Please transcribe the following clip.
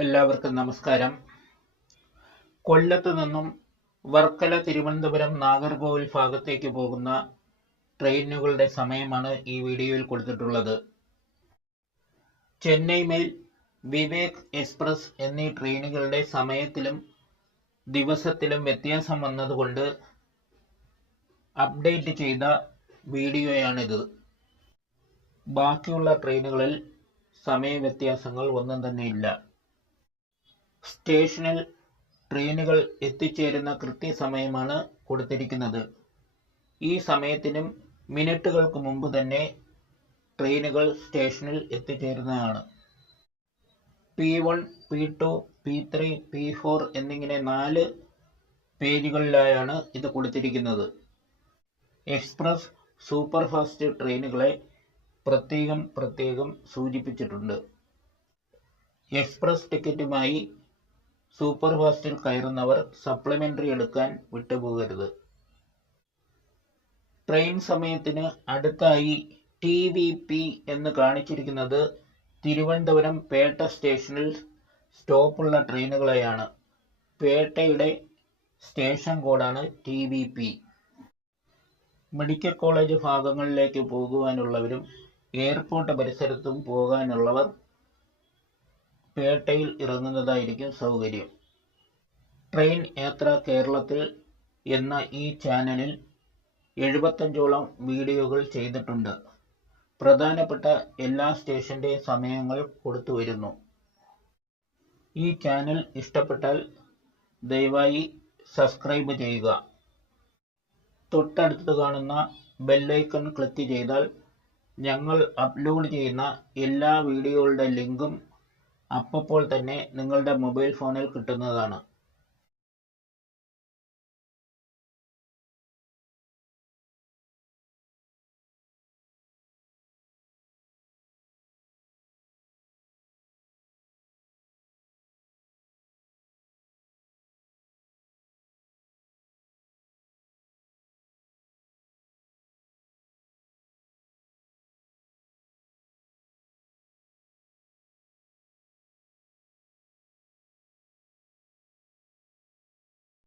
എല്ലാവർക്കും നമസ്കാരം. കൊല്ലത്ത് നിന്നും വർക്കല തിരുവനന്തപുരം നാഗർകോവിൽ ഭാഗത്തേക്ക് പോകുന്ന ട്രെയിനുകളുടെ സമയമാണ് ഈ വീഡിയോയിൽ കൊടുത്തിട്ടുള്ളത്. ചെന്നൈ മെയിൽ വിവേക് എക്സ്പ്രസ് എന്നീ ട്രെയിനുകളുടെ സമയത്തിലും ദിവസത്തിലും വ്യത്യാസം വന്നതുകൊണ്ട് അപ്ഡേറ്റ് ചെയ്ത വീഡിയോയാണിത്. ബാക്കിയുള്ള ട്രെയിനുകളിൽ സമയവ്യത്യാസങ്ങൾ ഒന്നും തന്നെ ഇല്ല. സ്റ്റേഷനിൽ ട്രെയിനുകൾ എത്തിച്ചേരുന്ന കൃത്യസമയമാണ് കൊടുത്തിരിക്കുന്നത്. ഈ സമയത്തിനും മിനിറ്റുകൾക്ക് മുമ്പ് തന്നെ ട്രെയിനുകൾ സ്റ്റേഷനിൽ എത്തിച്ചേരുന്നതാണ്. P one P two P three P four എന്നിങ്ങനെ നാല് പേജുകളിലായാണ് ഇത് കൊടുത്തിരിക്കുന്നത്. എക്സ്പ്രസ് സൂപ്പർ ഫാസ്റ്റ് ട്രെയിനുകളെ പ്രത്യേകം പ്രത്യേകം സൂചിപ്പിച്ചിട്ടുണ്ട്. എക്സ്പ്രസ് ടിക്കറ്റുമായി സൂപ്പർ ഫാസ്റ്റിൽ കയറുന്നവർ സപ്ലിമെന്ററി എടുക്കാൻ വിട്ടുപോകരുത്. ട്രെയിൻ സമയത്തിന് അടുത്തായി ടി വി പി എന്ന് കാണിച്ചിരിക്കുന്നത് തിരുവനന്തപുരം പേട്ട സ്റ്റേഷനിൽ സ്റ്റോപ്പുള്ള ട്രെയിനുകളെയാണ്. പേട്ടയുടെ സ്റ്റേഷൻ കോഡാണ് T V P. Medical college ഭാഗങ്ങളിലേക്ക് പോകുവാനുള്ളവരും എയർപോർട്ട് പരിസരത്തും പോകാനുള്ളവർ പേട്ടയിൽ ഇറങ്ങുന്നതായിരിക്കും സൗകര്യം. ട്രെയിൻ യാത്ര കേരളത്തിൽ എന്ന ഈ ചാനലിൽ എഴുപത്തഞ്ചോളം വീഡിയോകൾ ചെയ്തിട്ടുണ്ട്. പ്രധാനപ്പെട്ട എല്ലാ സ്റ്റേഷന്റെ സമയങ്ങൾ കൊടുത്തു വരുന്നു. ഈ ചാനൽ ഇഷ്ടപ്പെട്ടാൽ ദയവായി സബ്സ്ക്രൈബ് ചെയ്യുക. തൊട്ടടുത്ത് കാണുന്ന ബെല്ലൈക്കൺ ക്ലിക്ക് ചെയ്താൽ ഞങ്ങൾ അപ്ലോഡ് ചെയ്യുന്ന എല്ലാ വീഡിയോകളുടെ ലിങ്കും അപ്പോൾ തന്നെ നിങ്ങളുടെ മൊബൈൽ ഫോണിൽ കിട്ടുന്നതാണ്.